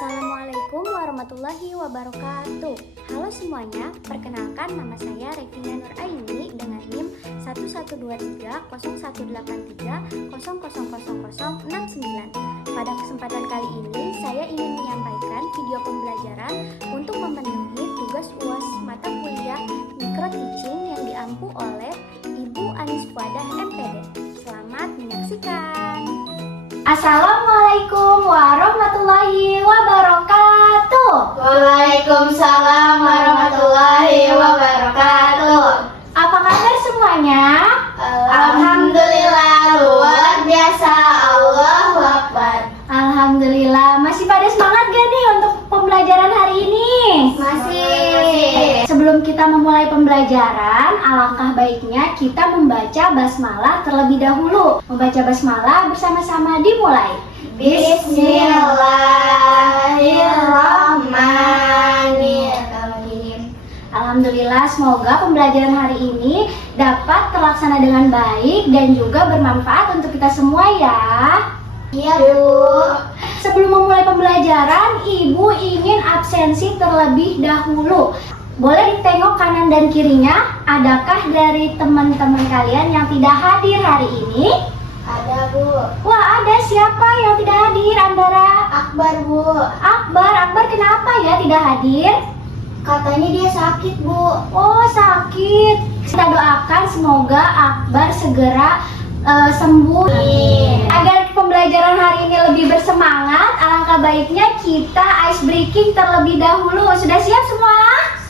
Assalamualaikum warahmatullahi wabarakatuh. Halo semuanya, perkenalkan nama saya Revina Nuraini dengan NIM 11230183000069. Pada kesempatan kali ini, saya ingin menyampaikan video pembelajaran untuk memenuhi tugas UAS mata kuliah Micro Teaching yang diampu oleh Ibu Anis Fuadah MPD. Selamat menyaksikan. Assalamualaikum warahmatullahi wabarakatuh. Waalaikumsalam warahmatullahi wabarakatuh. Apa kabar semuanya? Alhamdulillah, luar biasa. Allahu Akbar. Alhamdulillah. Masih pada semangat gak nih untuk pembelajaran hari ini? Masih. Sebelum kita memulai pembelajaran, alangkah baiknya kita membaca basmalah terlebih dahulu. Membaca basmalah bersama-sama dimulai. Bismillahirrahmanirrahim. Alhamdulillah, semoga pembelajaran hari ini dapat terlaksana dengan baik dan juga bermanfaat untuk kita semua ya. Iya, Bu. Sebelum memulai pembelajaran, Ibu ingin absensi terlebih dahulu. Boleh ditengok kanan dan kirinya, adakah dari teman-teman kalian yang tidak hadir hari ini? Ada, Bu. Wah, ada. Siapa yang tidak hadir, Andara? Akbar, Bu. Akbar kenapa ya tidak hadir? Katanya dia sakit, Bu. Oh, sakit. Kita doakan semoga Akbar segera sembuh. Agar pembelajaran hari ini lebih bersemangat, alangkah baiknya kita ice breaking terlebih dahulu. Sudah siap semua?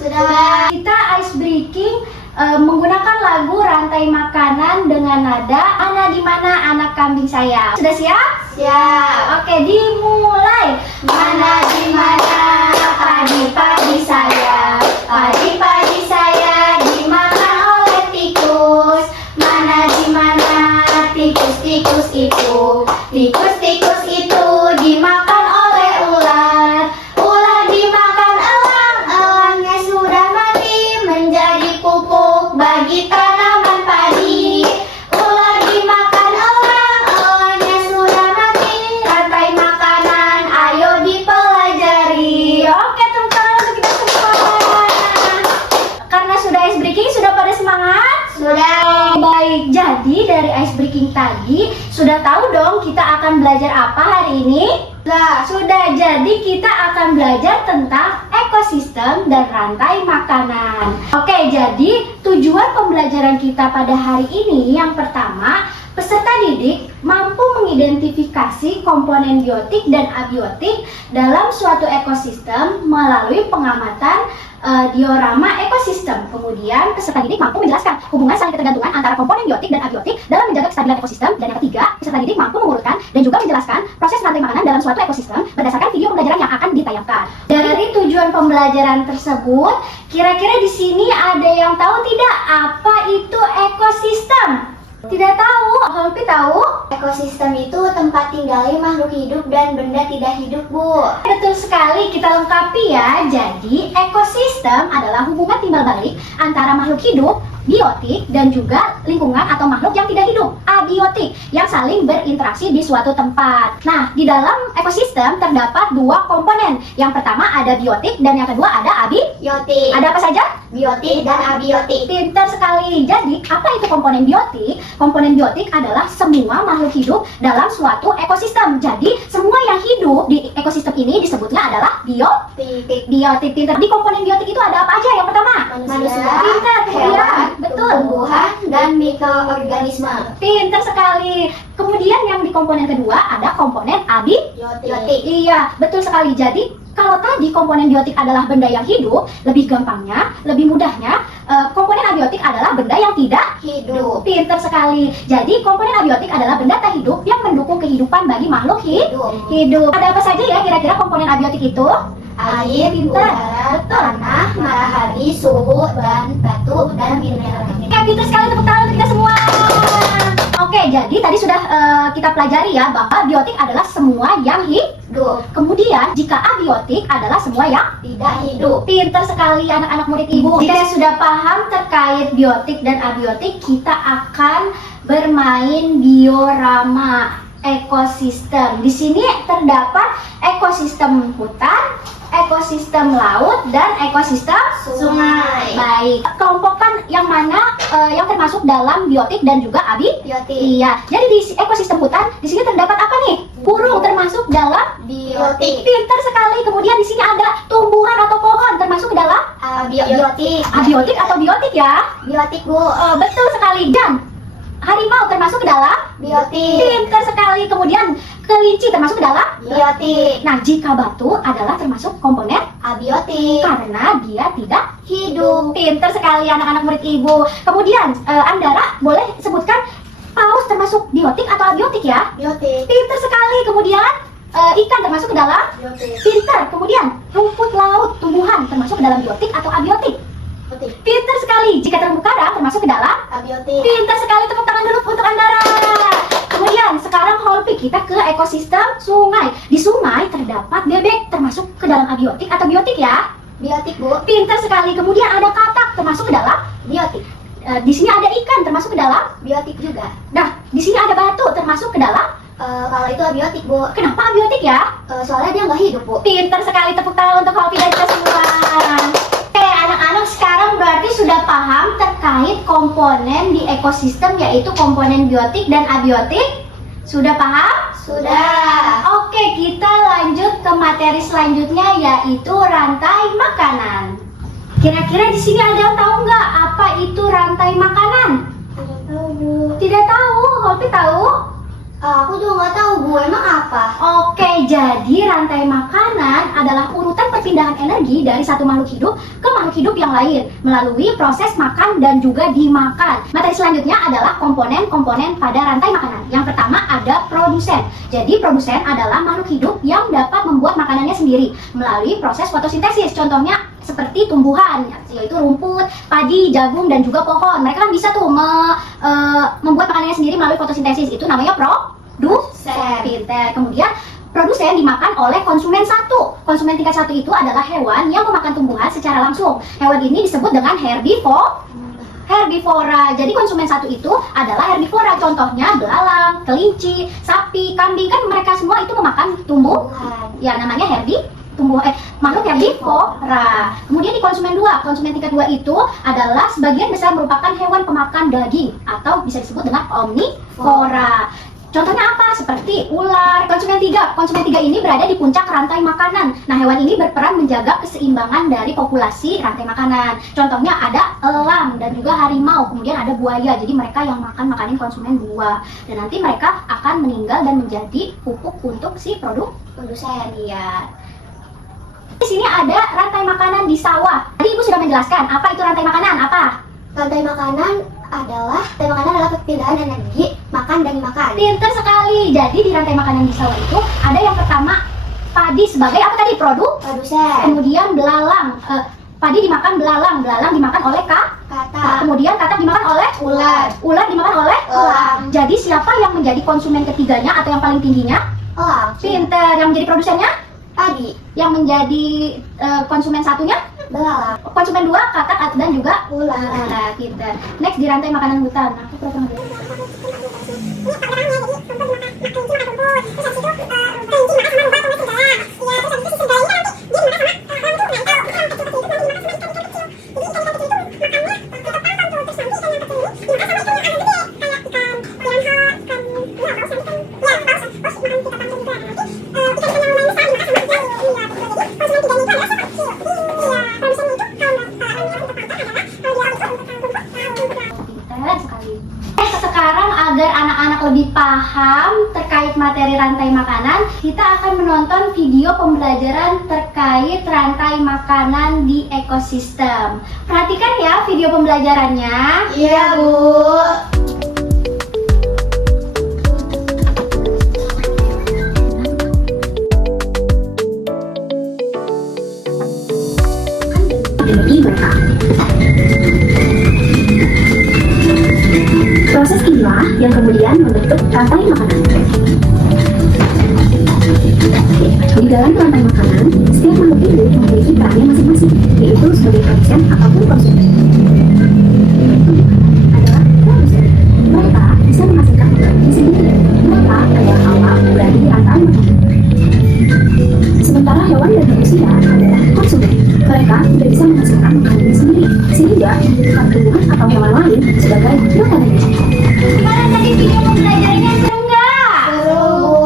Sudah. Kita ice breaking menggunakan lagu Rantai Makanan dengan nada Ana di mana anak kambing saya. Sudah siap? Siap. Oke, dimulai. Mana di mana padi-padi saya, padi-padi saya dimakan oleh tikus. Mana di mana tikus-tikus itu, tikus-tikus itu dimakan oleh ular. Ular dimakan elang, elangnya sudah mati menjadi pupuk bagi tanaman padi. Ular dimakan elang, elangnya sudah mati. Rantai makanan, ayo dipelajari. Oke, tepuk tangan untuk kita semua. Karena sudah ice breaking, sudah pada semangat? Sudah. Baik, jadi dari ice breaking tadi sudah tahu dong kita akan belajar apa hari ini? Sudah, jadi kita akan belajar tentang ekosistem dan rantai makanan. Oke, jadi tujuan pembelajaran kita pada hari ini yang pertama, peserta didik mampu mengidentifikasi komponen biotik dan abiotik dalam suatu ekosistem melalui pengamatan diorama ekosistem. Kemudian peserta didik mampu menjelaskan hubungan saling ketergantungan antara komponen biotik dan abiotik dalam menjaga kestabilan ekosistem. Dan yang ketiga, peserta didik mampu mengurutkan dan juga menjelaskan proses rantai makanan dalam suatu ekosistem berdasarkan video pembelajaran yang akan ditayangkan. Dari tujuan pembelajaran tersebut, kira-kira di sini ada yang tahu tidak apa itu ekosistem? Tidak tahu? Holpi tahu? Ekosistem itu tempat tinggalnya makhluk hidup dan benda tidak hidup, Bu. Betul sekali, kita lengkapi ya. Jadi, ekosistem adalah hubungan timbal balik antara makhluk hidup, biotik, dan juga lingkungan atau makhluk yang tidak hidup, abiotik, yang saling berinteraksi di suatu tempat. Nah, di dalam ekosistem terdapat dua komponen. Yang pertama ada biotik dan yang kedua ada Biotik. Ada apa saja? Biotik dan abiotik. Pintar sekali. Jadi, apa itu komponen biotik? Komponen biotik adalah semua makhluk hidup dalam suatu ekosistem. Jadi, semua yang hidup di ekosistem ini disebutnya adalah biotik. Biotik, pintar. Di komponen biotik itu ada apa aja? Yang pertama, Manusia, pintar, hewan, betul. tumbuhan, dan mikroorganisme. Pintar sekali. Kemudian yang di komponen kedua ada komponen Biotik. Iya, betul sekali. Jadi, kalau tadi komponen biotik adalah benda yang hidup, lebih gampangnya, lebih mudahnya, komponen abiotik adalah benda yang tidak Hidup. Pintar sekali. Jadi komponen abiotik adalah benda tak hidup yang mendukung kehidupan bagi makhluk hidup. Ada apa saja ya kira-kira komponen abiotik itu? Air, Pintar. udara, tanah, matahari, suhu, dan batu, dan mineral. Ya, pintar sekali, tepuk tangan untuk kita semua. Oke, jadi tadi sudah kita pelajari ya bahwa biotik adalah semua yang hidup. Kemudian jika abiotik adalah semua yang Tidak hidup. Pintar sekali anak-anak murid ibu. Jika sudah paham terkait biotik dan abiotik, kita akan bermain diorama. ekosistem. Di sini terdapat ekosistem hutan, ekosistem laut, dan ekosistem Sungai. Baik, kelompokkan yang mana yang termasuk dalam biotik dan juga Biotik. Iya, jadi di ekosistem hutan di sini terdapat apa nih? Burung termasuk dalam Biotik. Pintar sekali. Kemudian di sini ada tumbuhan atau pohon termasuk ke dalam Biotik. abiotik atau biotik ya? Biotik, Bu. Betul sekali. Dan harimau termasuk ke dalam Biotik. pintar sekali. Kemudian kelinci termasuk ke dalam. Biotik. Nah, jika batu adalah termasuk komponen Abiotik. karena dia tidak Hidup. pintar sekali anak-anak murid ibu. Kemudian Andara boleh sebutkan paus termasuk biotik atau abiotik ya? Biotik. Pintar sekali. Kemudian ikan termasuk ke dalam Biotik. pintar. Kemudian rumput laut, tumbuhan termasuk ke dalam biotik atau abiotik. Biotik. Pintar sekali. Jika terumbu karang termasuk ke dalam Abiotik. pintar sekali. Tepuk tangan dulu untuk Andara. Kemudian sekarang Holpi kita ke ekosistem sungai. Di sungai terdapat bebek termasuk ke dalam abiotik atau biotik ya? Biotik, Bu. Pintar sekali. Kemudian ada katak termasuk ke dalam Biotik. di sini ada ikan termasuk ke dalam. Biotik juga. Nah, di sini ada batu termasuk ke dalam. Kalau itu abiotik, Bu. Kenapa abiotik ya? Soalnya dia nggak hidup, Bu. Pintar sekali. Tepuk tangan untuk Holpi dan kita semua. Oke, anak-anak sekarang berarti sudah paham terkait komponen di ekosistem yaitu komponen biotik dan abiotik. Sudah paham? Sudah. Oke, kita lanjut ke materi selanjutnya yaitu rantai makanan. Kira-kira di sini ada yang tahu nggak apa itu rantai makanan? Tahu, Bu. Tidak tahu, Holpi tahu? Aku juga nggak tahu, Bu. Emang apa? Oke, jadi rantai makanan adalah urutan perpindahan energi dari satu makhluk hidup ke makhluk hidup yang lain melalui proses makan dan juga dimakan. Materi selanjutnya adalah komponen-komponen pada rantai makanan. Yang pertama ada produsen. Jadi produsen adalah makhluk hidup yang dapat membuat makanannya sendiri melalui proses fotosintesis. Contohnya seperti tumbuhan, yaitu rumput, padi, jagung, dan juga pohon. Mereka kan bisa tuh membuat makanannya sendiri melalui fotosintesis. Itu namanya produsen. Pinter. Kemudian produsen dimakan oleh konsumen satu. Konsumen tingkat satu itu adalah hewan yang memakan tumbuhan secara langsung. Hewan ini disebut dengan herbivora. Jadi konsumen satu itu adalah herbivora. Contohnya belalang, kelinci, sapi, kambing. Kan mereka semua itu memakan tumbuhan. Ya, namanya makhluk herbivora. Kemudian di konsumen tingkat 2 itu adalah sebagian besar merupakan hewan pemakan daging atau bisa disebut dengan omnivora. Contohnya apa? Seperti ular. Konsumen 3 ini berada di puncak rantai makanan. Nah, hewan ini berperan menjaga keseimbangan dari populasi rantai makanan. Contohnya ada elang dan juga harimau. Kemudian ada buaya. Jadi mereka yang makanin konsumen buah. Dan nanti mereka akan meninggal dan menjadi pupuk untuk si produsen. Ya. Di sini ada rantai makanan di sawah. Tadi Ibu sudah menjelaskan apa itu rantai makanan. Apa? Rantai makanan adalah perpindahan energi makan dan dimakan. Pintar sekali. Jadi di rantai makanan di sawah itu ada yang pertama padi sebagai apa tadi? Produsen. Kemudian belalang. Padi dimakan belalang dimakan oleh Kata. Kemudian katak dimakan oleh ular dimakan oleh Elang. Jadi siapa yang menjadi konsumen ketiganya atau yang paling tingginya? Elang. Pintar. Yang menjadi produsennya? Padi. Yang menjadi konsumen satunya? Belalang. Konsumen 2 katak dan juga Ular. Nah, pintar. Next di rantai makanan hutan. Aku pernah Sekarang agar anak-anak lebih paham terkait materi rantai makanan, kita akan menonton video pembelajaran terkait rantai makanan di ekosistem. Perhatikan ya video pembelajarannya. Iya, Bu. Proses inilah yang kemudian membentuk rantai makanan. Di dalam rantai makanan, setiap makhluk hidup memiliki perannya masing-masing, yaitu sebagai produsen ataupun konsumen. Adalah produsen. Mereka bisa bisa menghasilkan makanan sendiri, maka adalah alam berada di rantai makanan. Sementara hewan dan manusia adalah konsumen. Mereka tidak bisa menghasilkan makanan sendiri, sehingga membutuhkan tumbuhan atau hewan lain sebagai makanan. Gimana tadi video pembelajarannya, seru nggak? Seru, Bu.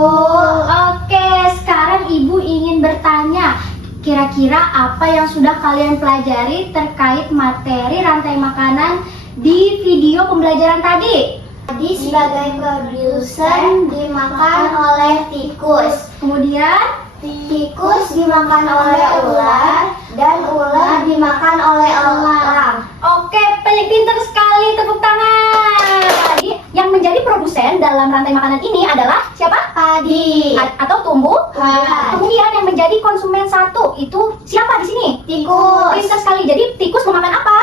Oke, sekarang Ibu ingin bertanya, kira-kira apa yang sudah kalian pelajari terkait materi rantai makanan di video pembelajaran tadi? Tadi sebagai produsen dimakan oleh tikus. Kemudian, Tikus dimakan oleh ular dan ular dimakan oleh elang. oke, pinter sekali, tepuk tangan. Jadi, yang menjadi produsen dalam rantai makanan ini adalah siapa? Padi. Atau tumbuhan. Tumbuhan. Kemudian yang menjadi konsumen satu itu siapa di sini? Tikus. Pinter sekali. Jadi tikus memakan apa?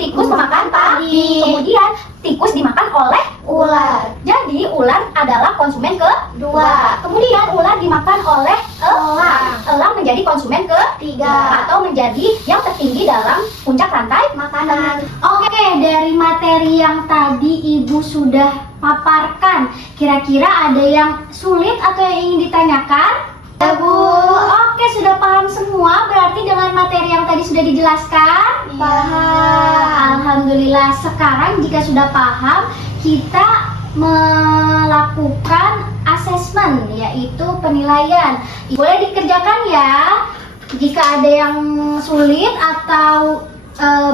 Tikus memakan padi. Kemudian tikus dimakan oleh Ular. Jadi ular adalah konsumen kedua. 2. Kemudian ular dimakan oleh elang. Elang menjadi konsumen ketiga 3. atau menjadi yang tertinggi dalam puncak rantai Makanan. Oke, dari materi yang tadi Ibu sudah paparkan, kira-kira ada yang sulit atau yang ingin ditanyakan? Ya, Bu. Oke, sudah paham semua berarti dengan materi yang tadi sudah dijelaskan? Paham. Alhamdulillah, sekarang jika sudah paham, kita melakukan asesmen, yaitu penilaian. Boleh dikerjakan ya. Jika ada yang sulit atau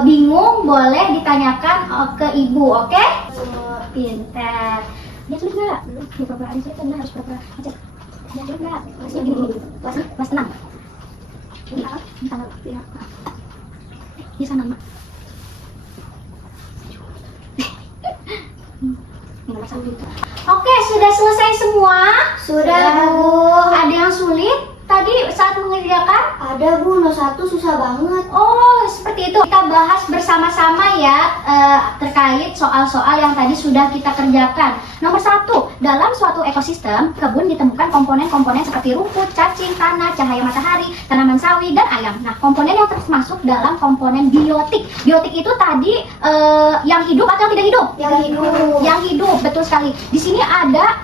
bingung, boleh ditanyakan ke Ibu, oke? Pinter. Dia sulit nggak? Dia pura-pura ada sulit, Anda harus pura-pura ngecek. Dia sulit nggak? Kelasnya gini, kelas 6. Di sana, di sana, Mak. Oke, sudah selesai semua? Sudah, Bu. Ada yang sulit tadi saat mengerjakan? Ada, Bu. No 1 susah banget. Oh, seperti itu. Kita bahas bersama-sama ya terkait soal-soal yang tadi sudah kita kerjakan. Nomor 1, dalam suatu ekosistem, kebun ditemukan komponen-komponen seperti rumput, cacing, tanah, cahaya matahari, tanaman sawi, dan ayam. Nah, komponen yang termasuk dalam komponen biotik. Biotik itu tadi yang hidup atau tidak hidup? Yang hidup. Yang hidup, betul sekali. Di sini ada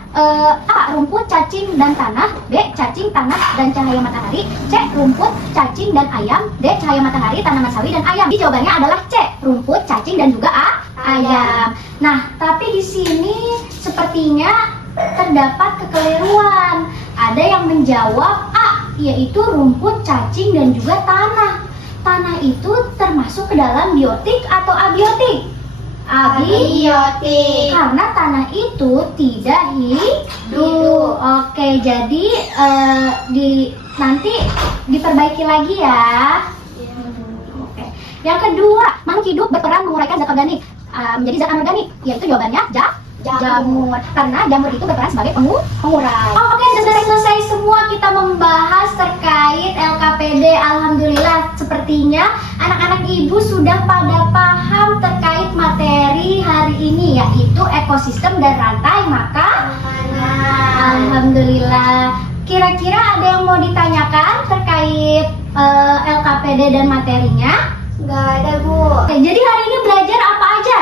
A, rumput, cacing, dan tanah. B, cacing, tanah, dan cahaya matahari. C, rumput, cacing, dan ayam. D, cahaya matahari, tanaman sawi, dan ayam. Jadi jawabannya adalah C, rumput, cacing, dan juga ayam. Nah, tapi di sini sepertinya terdapat kekeliruan. Ada yang menjawab A, yaitu rumput, cacing, dan juga tanah. Tanah itu termasuk ke dalam biotik atau abiotik? Abiotik. Karena tanah itu tidak hidup. Oke, jadi nanti diperbaiki lagi ya. Oke. Yang kedua, makhluk hidup berperan menguraikan zat organik menjadi zat anorganik, yaitu jawabannya jamur. Karena jamur itu berperan sebagai pengurai. Oke, sudah selesai semua kita membahas terkait LKPD. Alhamdulillah, sepertinya anak-anak Ibu sudah pada paham terkait materi hari ini, yaitu ekosistem dan rantai makanan. Alhamdulillah. Kira-kira ada yang mau ditanyakan terkait LKPD dan materinya? Nggak ada, Bu. Oke, jadi hari ini belajar apa aja?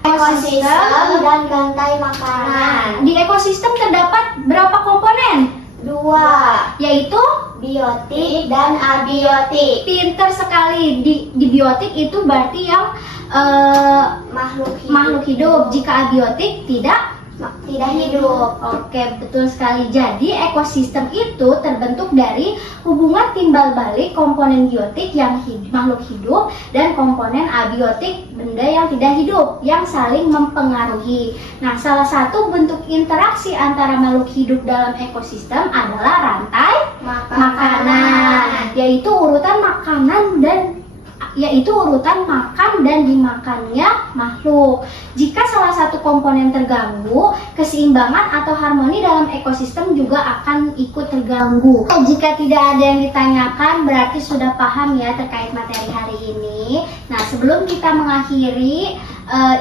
Ekosistem dan rantai makanan. Di ekosistem terdapat berapa komponen? 2. Yaitu Biotik dan abiotik. pinter sekali. Di biotik itu berarti yang makhluk hidup. Jika abiotik tidak hidup. Oke, betul sekali. Jadi ekosistem itu terbentuk dari hubungan timbal balik komponen biotik yang makhluk hidup dan komponen abiotik benda yang tidak hidup yang saling mempengaruhi. Nah, salah satu bentuk interaksi antara makhluk hidup dalam ekosistem adalah rantai makanan, yaitu urutan makan dan dimakannya makhluk. Jika salah satu komponen terganggu, keseimbangan atau harmoni dalam ekosistem juga akan ikut terganggu. Jika tidak ada yang ditanyakan, berarti sudah paham ya terkait materi hari ini. Nah, sebelum kita mengakhiri,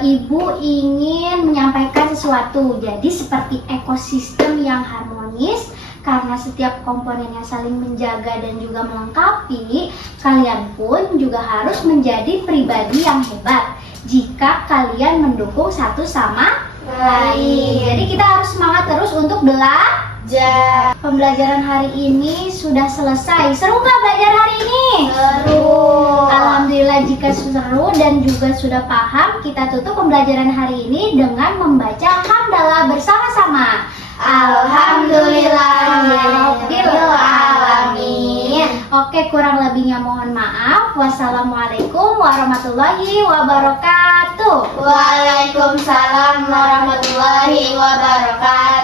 Ibu ingin menyampaikan sesuatu. Jadi seperti ekosistem yang harmonis, karena setiap komponennya saling menjaga dan juga melengkapi, kalian pun juga harus menjadi pribadi yang hebat jika kalian mendukung satu sama Baik, jadi kita harus semangat terus untuk belajar. Pembelajaran hari ini sudah selesai. Seru nggak belajar hari ini? Seru. Alhamdulillah jika seru dan juga sudah paham, kita tutup pembelajaran hari ini dengan membaca hamdalah bersama-sama. Alhamdulillahirabbil alamin. Oke, kurang lebihnya mohon maaf. Wassalamualaikum warahmatullahi wabarakatuh. Waalaikumsalam warahmatullahi wabarakatuh.